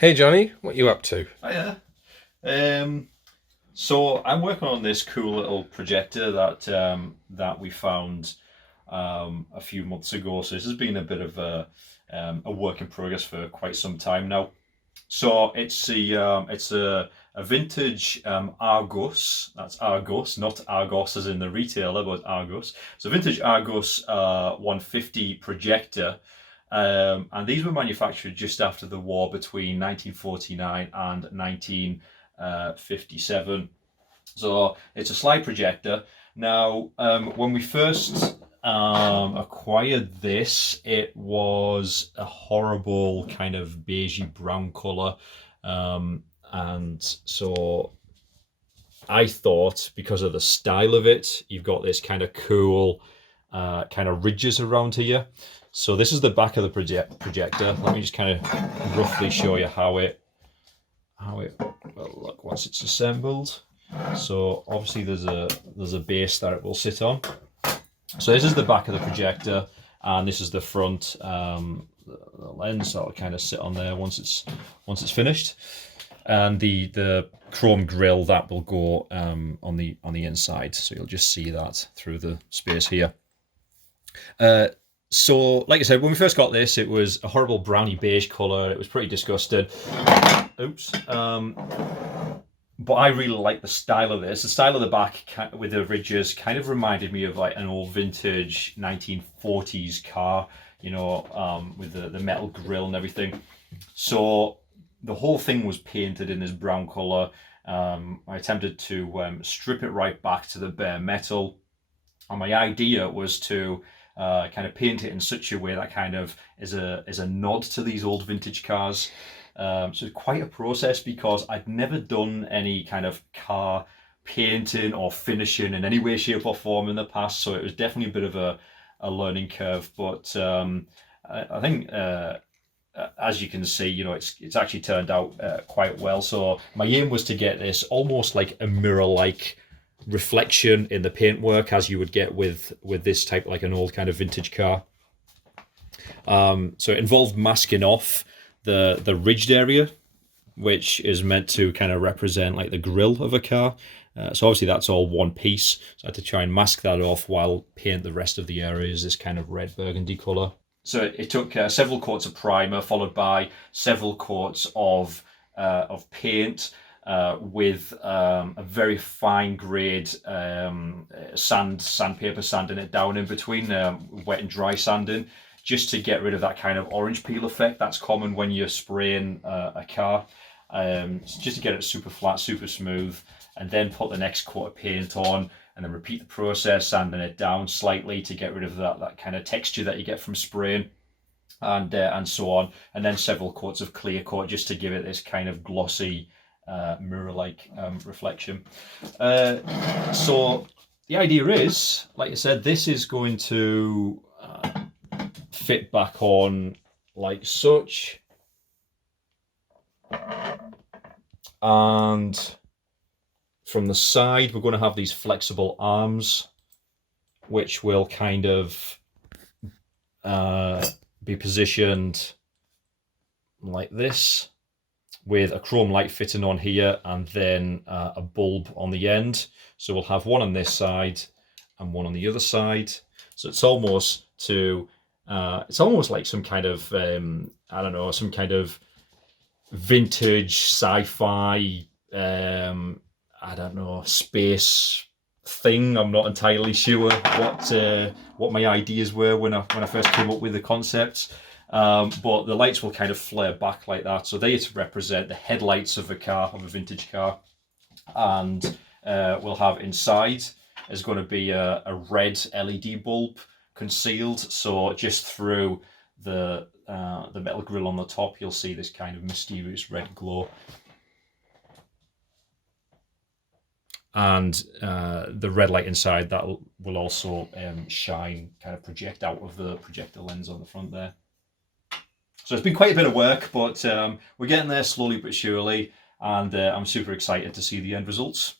Hey Johnny, what you up to? Oh yeah. So I'm working on this cool little projector that we found a few months ago. So this has been a bit of a work in progress for quite some time now. So it's a vintage Argus. That's Argus, not Argos as in the retailer, but Argus. So vintage Argus 150 projector. And these were manufactured just after the war between 1949 and 1957. So it's a slide projector. Now, when we first acquired this, it was a horrible kind of beigey brown color. And so I thought, because of the style of it, you've got this kind of cool kind of ridges around here. So this is the back of the projector. Let me just kind of roughly show you how it will look once it's assembled. So obviously there's a base that it will sit on. So this is the back of the projector, and this is the front the lens that will kind of sit on there once it's finished, and the chrome grille that will go on the inside. So you'll just see that through the space here. So, like I said, when we first got this, it was a horrible browny beige colour. It was pretty disgusting. Oops. But I really like the style of this. The style of the back with the ridges kind of reminded me of like an old vintage 1940s car, with the metal grille and everything. So the whole thing was painted in this brown colour. I attempted to strip it right back to the bare metal. And my idea was to kind of paint it in such a way that kind of is a nod to these old vintage cars. So it's quite a process because I'd never done any kind of car painting or finishing in any way, shape or form in the past. So it was definitely a bit of a learning curve. But I think as you can see, it's actually turned out quite well. So my aim was to get this almost like a mirror-like reflection in the paintwork as you would get with this type, like an old kind of vintage car. So it involved masking off the ridged area, which is meant to kind of represent like the grille of a car. So obviously that's all one piece. So I had to try and mask that off while paint the rest of the areas this kind of red burgundy colour. So it took several coats of primer, followed by several coats of paint, with a very fine grade sandpaper, sanding it down in between, wet and dry sanding, just to get rid of that kind of orange peel effect that's common when you're spraying a car. Just to get it super flat, super smooth, and then put the next coat of paint on, and then repeat the process, sanding it down slightly to get rid of that kind of texture that you get from spraying, and so on, and then several coats of clear coat just to give it this kind of glossy mirror-like reflection. So the idea is, like I said, this is going to fit back on like such, and from the side we're going to have these flexible arms which will kind of be positioned like this, with a chrome light fitting on here, and then a bulb on the end. So we'll have one on this side and one on the other side. So it's almost like some kind of I don't know, some kind of vintage sci-fi I don't know, space thing. I'm not entirely sure what my ideas were when I first came up with the concept. But the lights will kind of flare back like that. So they represent the headlights of of a vintage car. And we'll have inside is going to be a red LED bulb concealed. So just through the metal grille on the top, you'll see this kind of mysterious red glow. And the red light inside that will also shine, kind of project out of the projector lens on the front there. So it's been quite a bit of work, but we're getting there slowly but surely, and I'm super excited to see the end results.